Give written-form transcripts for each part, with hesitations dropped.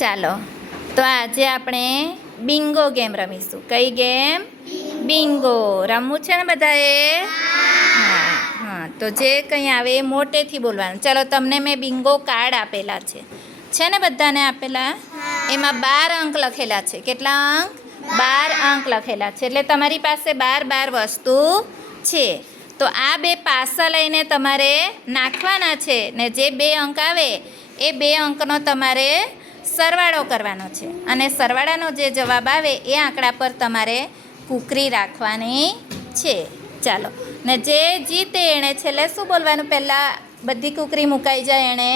ચાલો તો આજે આપણે બિંગો ગેમ રમીશું. કઈ ગેમ? બિંગો. રમવું છે ને બધાએ? હા હા. તો જે કંઈ આવે એ મોટેથી બોલવાનું. ચાલો તમને મેં બિંગો કાર્ડ આપેલા છે ને બધાને આપેલા? એમાં 12 અંક લખેલા છે. કેટલા અંક? 12 અંક લખેલા છે. એટલે તમારી પાસે 12 વસ્તુ છે. તો આ 2 પાસા લઈને તમારે નાખવાના છે ને જે 2 અંક આવે એ 2 અંકનો તમારે સરવાળો કરવાનો છે અને સરવાળાનો જે જવાબ આવે એ આંકડા પર તમારે કૂકરી રાખવાની છે. ચાલો ને જે જીતે એણે છેલ્લે શું બોલવાનું? પહેલાં બધી કૂકરી મુકાઈ જાય એણે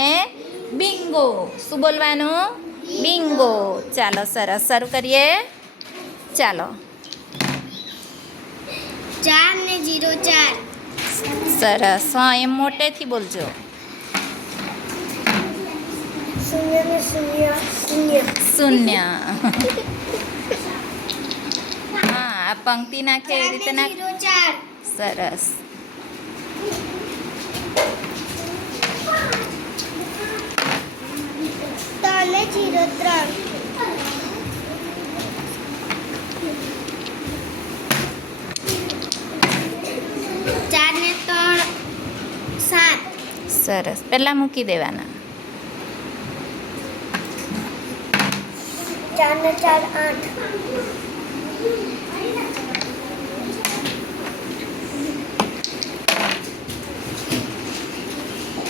બિંગો. શું બોલવાનું? બિંગો. ચાલો સરસ, શરૂ કરીએ. ચાલો 4 ને 0 4. સરસ. હા, એમ મોટેથી બોલજો. 0 ને 0 0. શૂન્ય. હા, આ પંક્તિ નાખે એવી રીતે નાખ. 0 4. સરસ. 3 ને 0 3. 4 ને 3 7. સરસ. પહેલાં મૂકી દેવાના. 4 ને 4 8.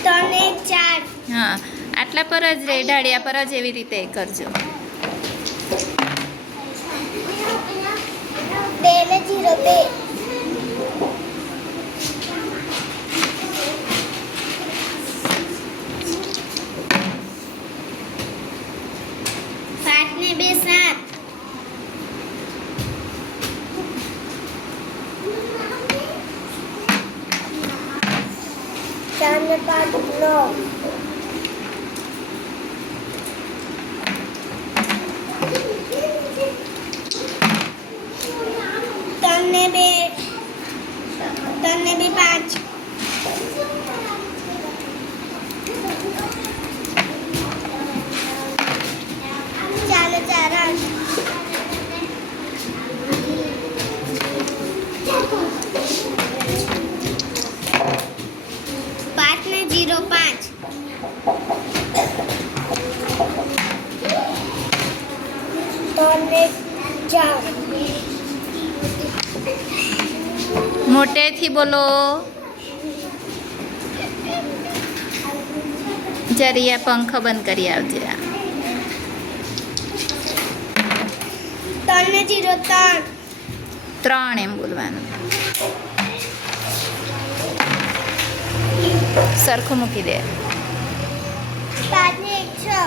3 ને 4. હા, આટલા પર જ રે, ઢાળિયા પર જ એવી રીતે કરજો. 2 ને 0 2. 5 ને 2 7. 4 ને 5 9. 3 ને 2 5. 4 ને 4 8. 5 ને 0 5. 3 ને 4. મોટેથી બોલો. જરી આ પંખો બંધ કરી આવજે. 3 ને 0 3. 3 એમ બોલવાનું. સરખું મૂકી દે. 5 ને 6.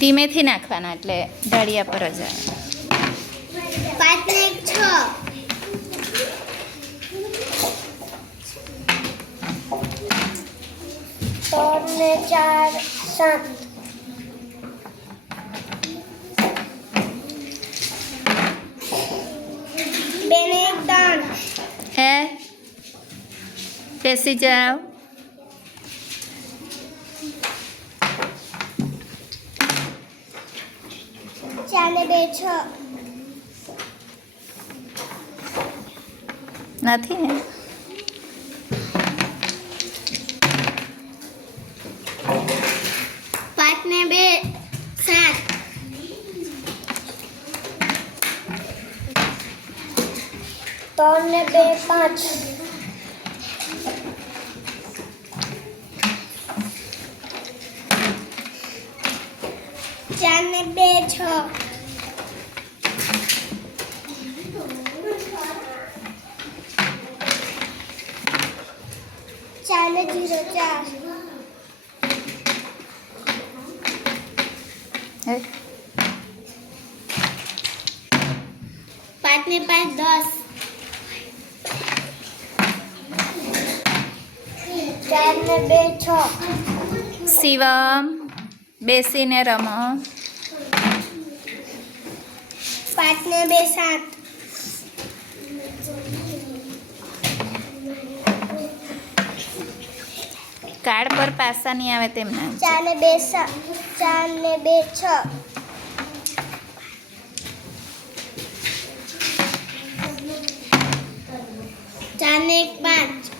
ધીમેથી નાખવાના એટલે ઢાળિયા પર જ આવે. 5 ને 6. 3 ને 4 7. 2 ને 1 3. હે, બેસી જાઓ. 4 ને 2 6. નથી ને? 5 ને 2 7. 3 ને 2 5. 4 ને 2 6. 4 ને 0 4. હે? 5 ને 5 10. 4 ને 2 6. શિવમ, બેસીને રમો. 5 ને 2 7. 3 કાર્ડ પર પાસા નહીં આવે તેમ ના 4 ને 2 7 4 ને 2 6 4 ને 1 5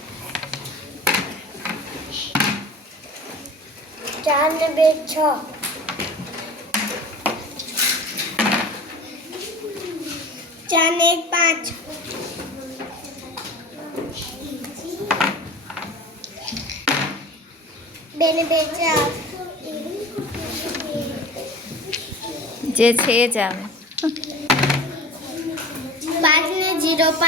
4 ને 2 6 4 ને 1 5 2 ને 2 4 જે છે એ જ આવે 5 ને 0 5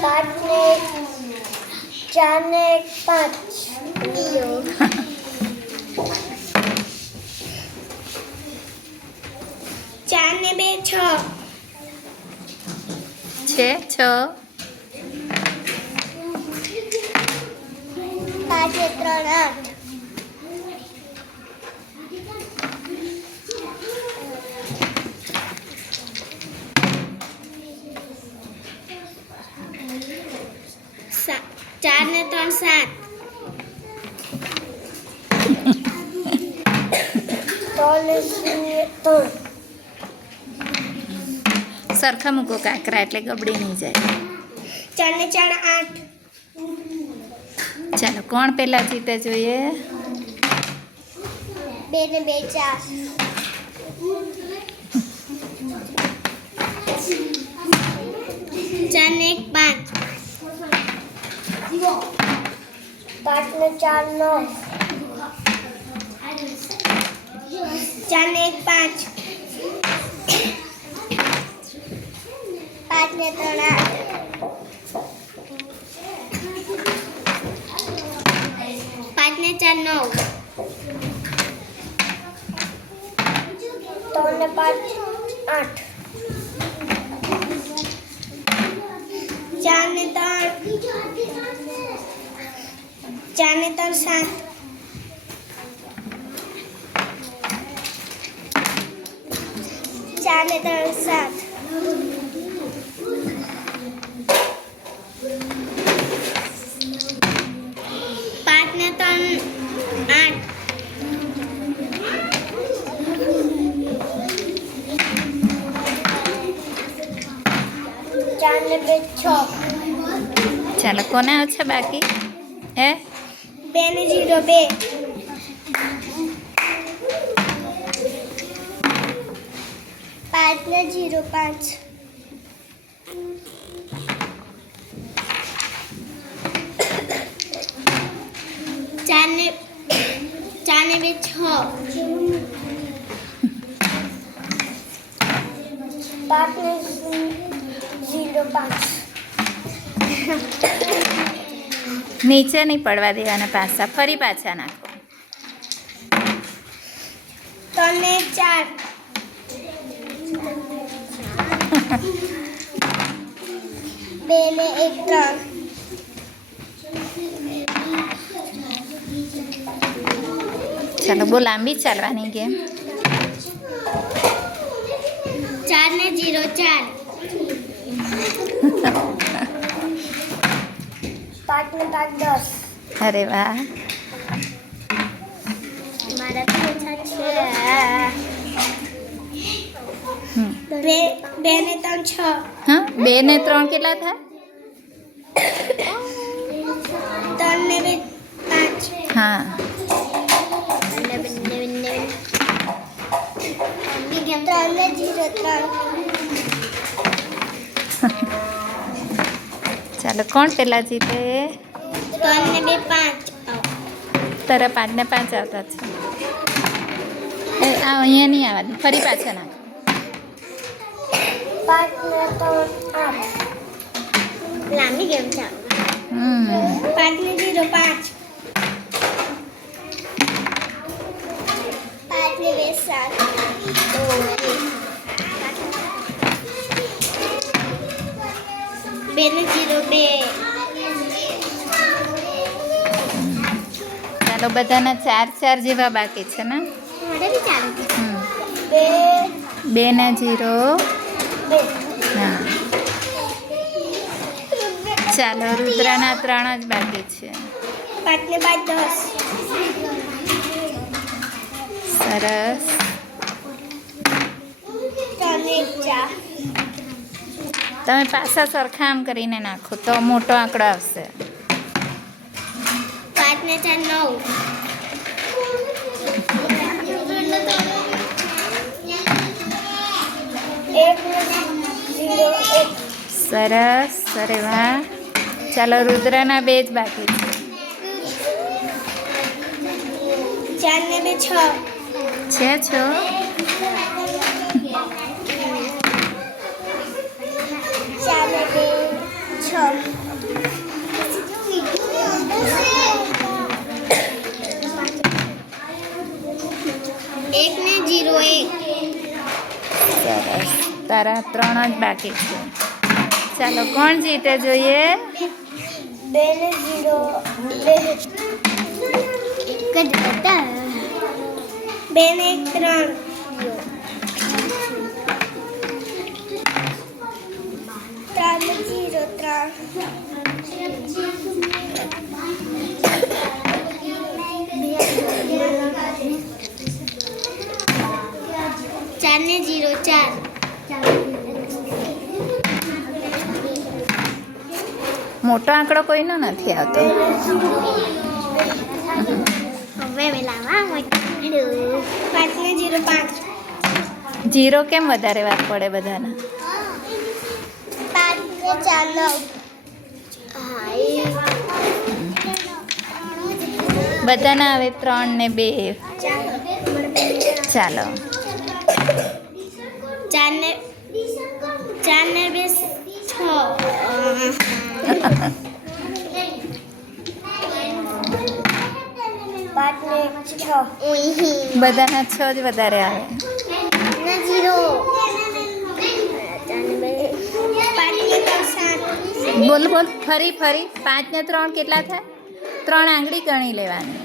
5 ને 4 ને 5 4 ને 2 6 છે 6 5 ને 3 8 4 ને 3 7 3 ને 3 સરખા મૂકો કાંકરા એટલે ગબડી નહીં જાય 4 ને 4 8 ચાલો કોણ પહેલા જીતે જોઈએ 2 ને 2 4 4 ને 1 5 5 ને 4 9 4 ને 1 5 5 ને 3 8 5 ને 4 9 3 ને 5 8 4 ને 3 4 ને 3 7 4 ને 3 7 5 ને 3 8 4 ને 2 6 ચાલો કોને છે બાકી હે 2 ને 0 2 5 ને 0 5 4 ને 2 6 5 ને 0 5 નીચે નહીં પડવા દેવાના પાસા ફરી પાછા નાખો 3 ને 4 2 ને 1 3 ચાલો બહુ લાંબી ચાલવાની ગેમ 4 ને 0 4 5 ને 5 10 અરે વાહ મારા તો ઓછા છે 2 ને 3 6 હા 2 ને 3 કેટલા થાય 3 ને 2 5 હા 3 ને 0 3 ચાલો કોણ પહેલા જીતે 3 ને 2 5 તારા 5 ને 5 આવતા છે આ અહીંયા નહીં આવવા ફરી પાછા નાખ 5 ને 3 8 લાંબી ગેમ છે 5 ને 0 5 5 ને 2 7 2 ને 0 2 ચાલો બધાના 4 જેવા બાકી છે ને મારે બી ચાલુ છે 2 ને 0 2 હા ચાલો રુદ્રના 3 જ બાકી છે. 5 ને 5 10. સરસ. 3 ને 1 4. તમે પાછા સરખા આમ કરીને નાખો તો મોટો આંકડો આવશે. 5 ને 4 9. 1 ને 0 1. સરસ. અરે વાહ. ચાલો રુદ્રના 2 જ બાકી છે. 4 ને 2 6. છે છો. 4 ને 2 6. 1 ને 0 1. સરસ. તારા 3 જ બાકી છે. ચાલો કોણ જીતે જોઈએ. 2 ને 0 2. એક જ હતા. 2 ને 1 3. 3 ને 0 4 ને 0 4. મોટો આંકડો કોઈનો નથી આવતો. હવે લાવા 5 ને 0 5. 0 કેમ વધારે વાર પડે બધાના. 5 ને 4 9. બધાના હવે 3 ને 2. ચાલો 4 ને 2 6. 5 ને 6. બધાના 6 જ વધારે આવે. 0. 5 ને 7. બોલ બોલ ફરી 5 ને 3 કેટલા થાય. 3 આંગળી ગણી લેવાની.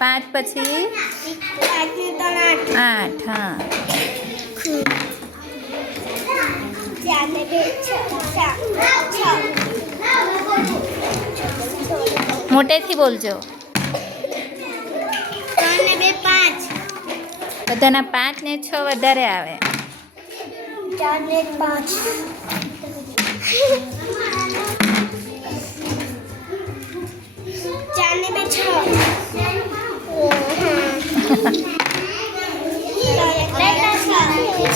5 પછી 5 ને 3 8. હા 4 ને 2 6. મોટેથી બોલજો. 3 ને 2 5. બધાના 5 ને 6 વધારે આવે. 4 ને 5. 4 ને 2 6.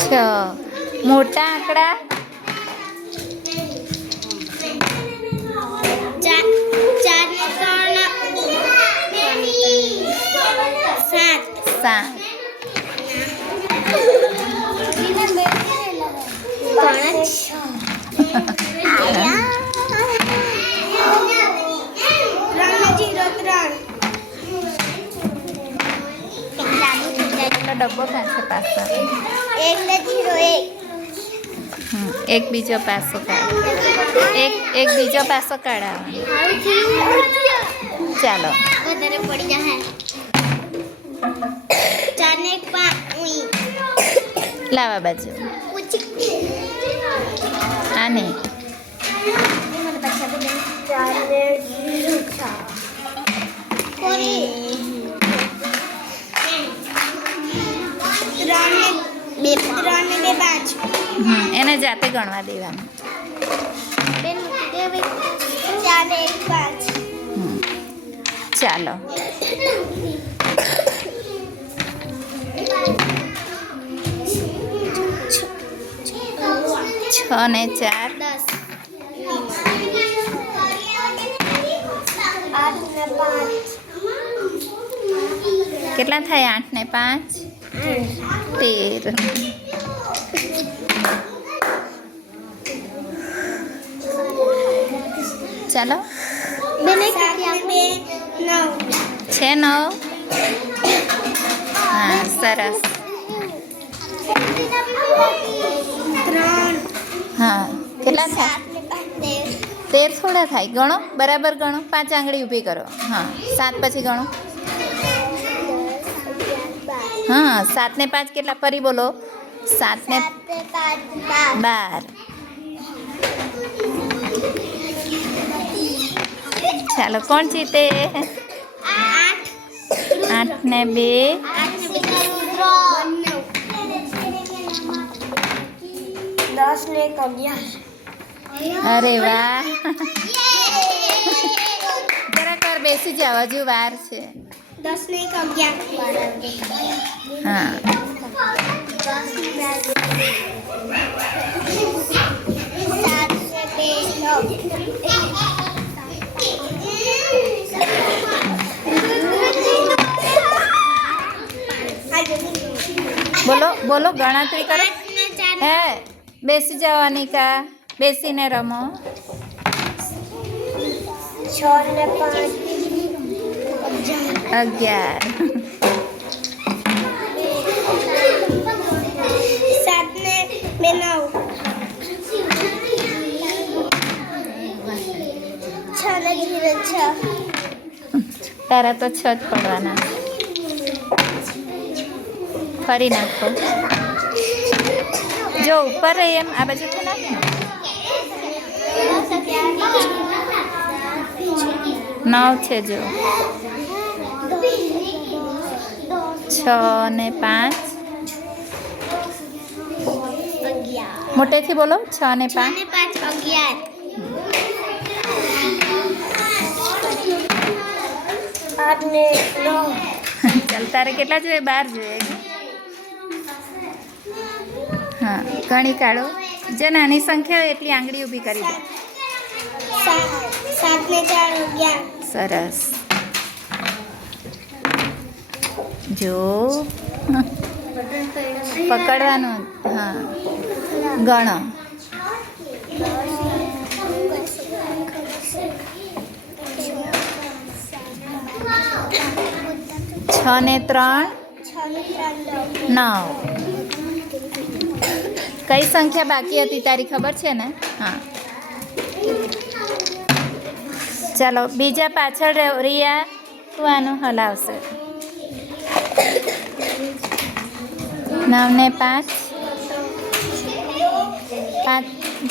6 મોટા આંકડા. 4 ને 3 7. 7. 3 ડબ્બો પાસે પાછો. 1 ને 0 1. એક બીજો પાસો કાઢ. એક બીજો પાસો કાઢાવો. ચાલો વધારે પડી જાય. 4 ને 1 5. લાવા બાજુ. આને 4 ને 2 5. એને જાતે ગણવા દેવાનું. 4 ને 1 5. ચાલો 6 ને 4 10. 8 ને 5. કેટલા થાય. 8 ને 5 13. ચાલો 9. છે 9. હા સરસ. 3. હા કેટલા થાય. 13 થોડા થાય. ગણો બરાબર ગણો. 5 આંગળી ઊભી કરો. હા 7 પછી ગણો. હા 7 ને 5 કેટલા. ફરી બોલો. 7 ને 12. ચાલો કોણ જીતે? 8 ને 2 10 ને 11. અરે વાહ જરાક વાર બેસી જાવ હજુ વાર છે 10 ને 11. હા 7 બોલો બોલો ગણતરી કરો હે બેસી જાઓ અનિકા બેસીને રમો 6 ને 5 11 7 ને 2 9 6 ને 6 તારા તો 6 જ પડવાના ફરી નાખો જો ઉપર રહે એમ આ બાજુથી નાખ ને 9 છે જો 6 ને 5 મોટેથી બોલો 6 ને 5 8 ને 9 ચાલ તારે કેટલા જોઈએ 12 જોઈએ હા ગણી કાઢો જે નાની સંખ્યા હોય એટલી આંગળી ઊભી કરી દે 7 ને 4 11. સરસ જો પકડવાનું હા ગણો 6 ને 3 9 કઈ સંખ્યા બાકી હતી તારી ખબર છે ને હા ચાલો બીજા પાછળ રિયા તું આનું હલાવશે 9 ને 5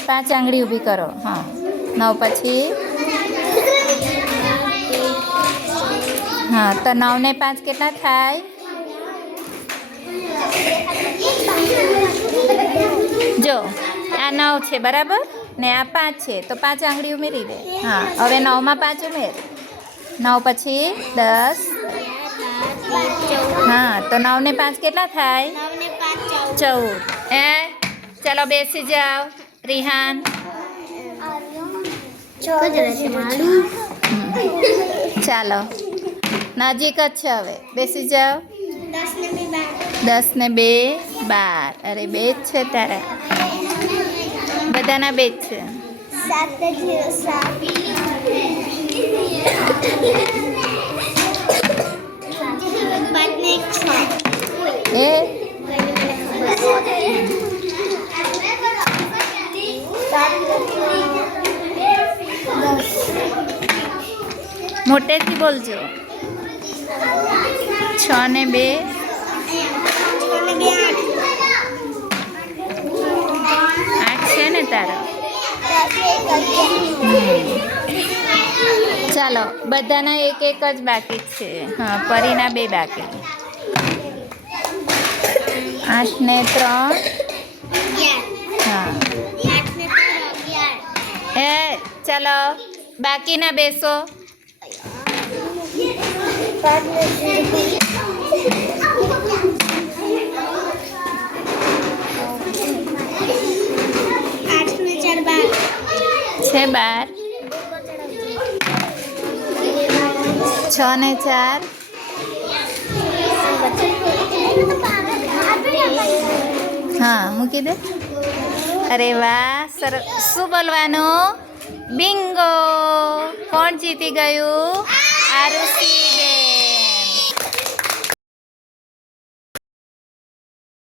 પાંચ આંગળી ઊભી કરો હા 9 પછી હા તો 9 ને 5 કેટલા થાય જો આ 9 છે બરાબર ને આ 5 છે તો 5 આંગળી ઉમેરી દે હા હવે 9 માં 5 ઉમેર 9 પછી 10 હા તો 9 ને 5 કેટલા થાય 14 ચલો બેસી જાઓ રિહાન ચાલો નજીક જ છે હવે બેસી જાઓ 10 ને 2 12 અરે 2 જ છે તારા બધાના 2 જ છે 7 એ મોટેથી બોલજો 6 ને 2 8 છે ને તારો ચાલો બધાના એક એક જ બાકી છે હા પરીના 2 બાકી 8 ને 3 હા ચાલો બાકીના બેસો 6 12 6 ને 4 હા મૂકી દે અરે વાહ સરસ શું બોલવાનું બિંગો કોણ જીતી ગયું આરુષી